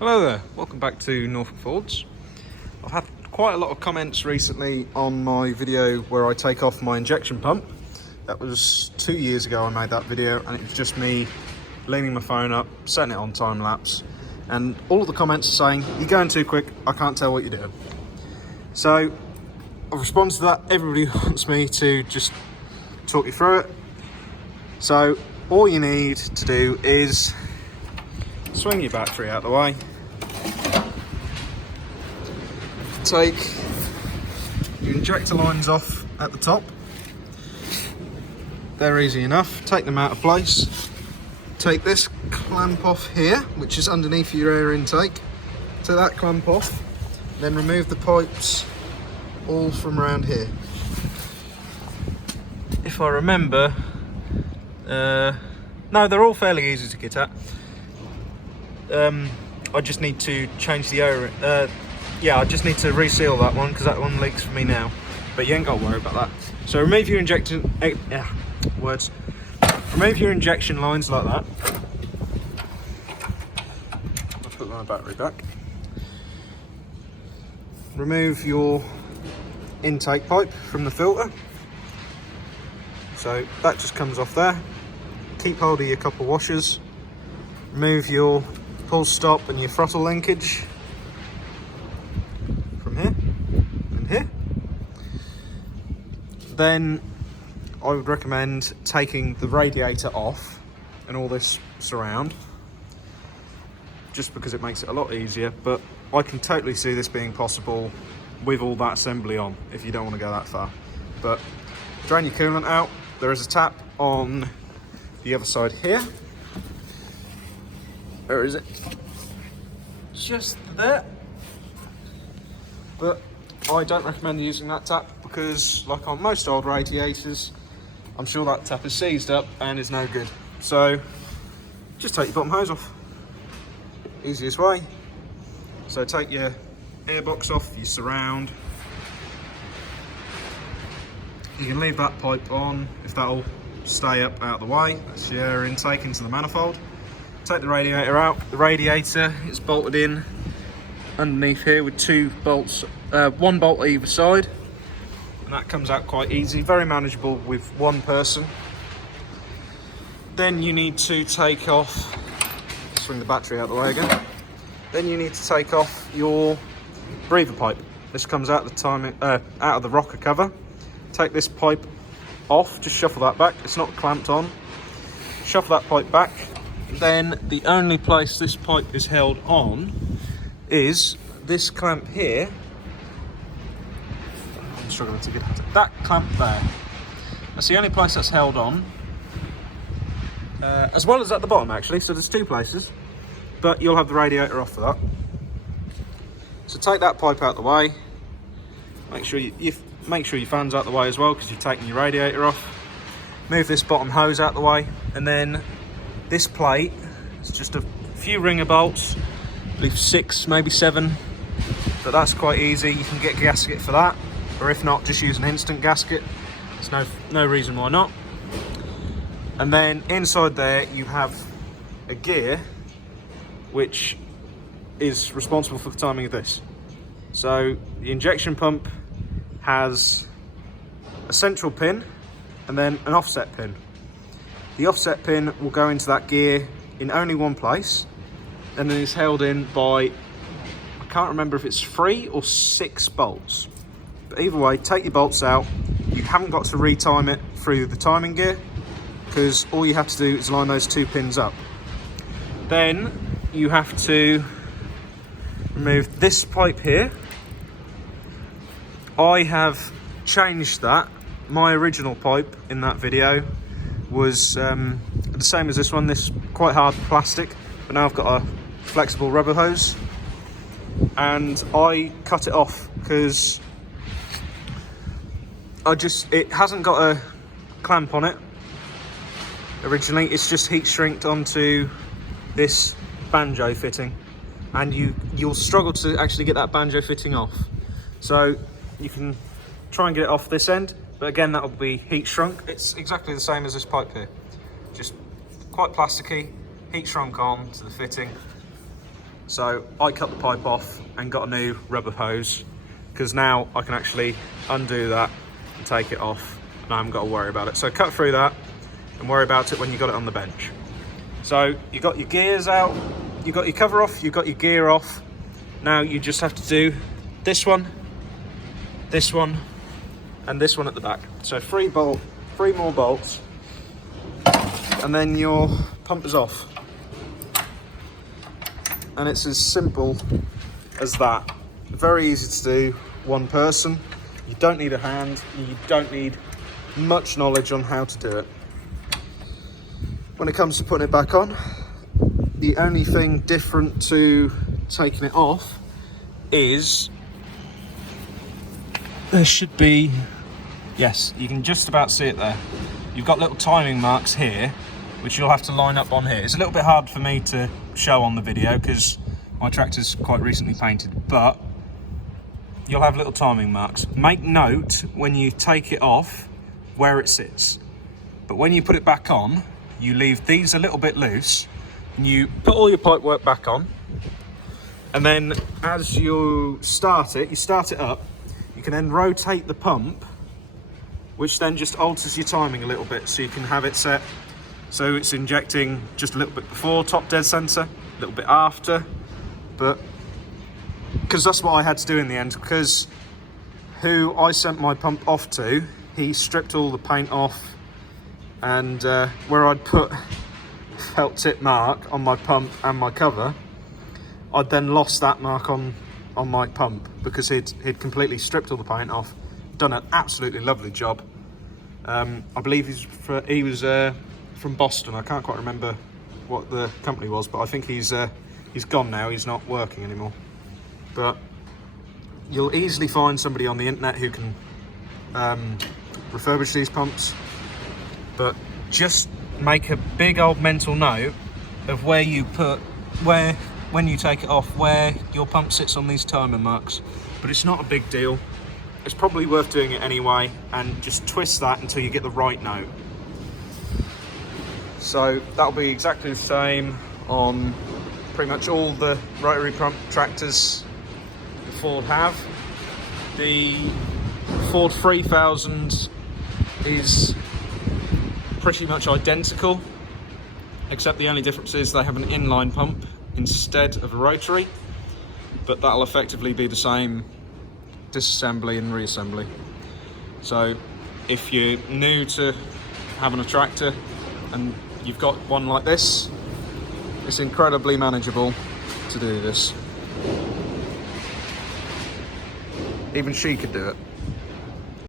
Hello there, welcome back to Norfolk Fords. I've had quite a lot of comments recently on my video where I take off my injection pump. That was 2 years ago I made that video, and it was just me leaning my phone up, setting it on time lapse, and all of the comments are saying, "You're going too quick, I can't tell what you're doing." So I've responded to that. Everybody wants me to just talk you through it. So all you need to do is swing your battery out the way, take your injector lines off at the top. They're easy enough. Take them out of place. Take this clamp off here, which is underneath your air intake. Take that clamp off, then remove the pipes all from around here. If I remember, no, they're all fairly easy to get at. I just need to change the air. Yeah, I just need to reseal that one because that one leaks for me now. But you ain't got to worry about that. So remove your remove your injection lines like that. I'll put my battery back. Remove your intake pipe from the filter. So that just comes off there. Keep hold of your copper washers. Remove your pull stop and your throttle linkage from here and here. Then I would recommend taking the radiator off and all this surround, just because it makes it a lot easier, but I can totally see this being possible with all that assembly on if you don't want to go that far. But drain your coolant out. There is a tap on the other side here. Where is it? Just there. But I don't recommend using that tap because, like on most old radiators, I'm sure that tap is seized up and is no good. So just take your bottom hose off. Easiest way. So take your airbox off, your surround. You can leave that pipe on if that'll stay up out of the way. That's your air intake into the manifold. Take the radiator out. The radiator is bolted in underneath here with two bolts, one bolt either side, and that comes out quite easy, very manageable with one person. Then you need to take off, swing the battery out of the way again. Then you need to take off your breather pipe. This comes out of the rocker cover. Take this pipe off, just shuffle that back. It's not clamped on. Shuffle that pipe back. Then the only place this pipe is held on is this clamp here. I'm struggling to get at it. That clamp there. That's the only place that's held on. As well as at the bottom actually, so there's two places. But you'll have the radiator off for that. So take that pipe out the way. Make sure your fan's out the way as well because you've taken your radiator off. Move this bottom hose out the way, and then this plate, it's just a few ringer bolts, I believe 6, maybe 7, but that's quite easy. You can get a gasket for that, or if not, just use an instant gasket. There's no reason why not. And then inside there you have a gear which is responsible for the timing of this. So the injection pump has a central pin and then an offset pin. The offset pin will go into that gear in only one place, and then it's held in by, I can't remember if it's 3 or 6 bolts. But either way, take your bolts out. You haven't got to retime it through the timing gear because all you have to do is line those 2 pins up. Then you have to remove this pipe here. I have changed that. My original pipe in that video was the same as this one, this quite hard plastic, but now I've got a flexible rubber hose, and I cut it off because it hasn't got a clamp on it originally. It's just heat shrinked onto this banjo fitting, and you'll struggle to actually get that banjo fitting off. So you can try and get it off this end, but again that will be heat shrunk. It's exactly the same as this pipe here, just quite plasticky, heat shrunk on to the fitting, So I cut the pipe off and got a new rubber hose, because now I can actually undo that and take it off, and I haven't got to worry about it. So cut through that and worry about it when you got it on the bench. So you got your gears out, you got your cover off, you got your gear off. Now you just have to do this one, and this one at the back. So three more bolts, and then your pump is off. And it's as simple as that. Very easy to do, one person. You don't need a hand, you don't need much knowledge on how to do it. When it comes to putting it back on, the only thing different to taking it off is there should be, yes, you can just about see it there. You've got little timing marks here, which you'll have to line up on here. It's a little bit hard for me to show on the video because my tractor's quite recently painted, but you'll have little timing marks. Make note when you take it off where it sits, but when you put it back on, you leave these a little bit loose, and you put all your pipe work back on, and then as you start it up, you can then rotate the pump, which then just alters your timing a little bit, so you can have it set so it's injecting just a little bit before top dead center, a little bit after, but because that's what I had to do in the end, because who I sent my pump off to, he stripped all the paint off, and where I'd put felt tip mark on my pump and my cover, I'd then lost that mark on my pump because he'd completely stripped all the paint off, done an absolutely lovely job. I believe he was from Boston. I can't quite remember what the company was, but I think he's gone now. He's not working anymore. But you'll easily find somebody on the internet who can refurbish these pumps. But just make a big old mental note of where you put, when you take it off, where your pump sits on these timing marks. But it's not a big deal. It's probably worth doing it anyway, and just twist that until you get the right note. So that'll be exactly the same on pretty much all the rotary pump tractors the Ford have. The Ford 3000 is pretty much identical, except the only difference is they have an inline pump instead of a rotary, but that'll effectively be the same disassembly and reassembly. So if you're new to having a tractor and you've got one like this, it's incredibly manageable to do this. Even she could do it.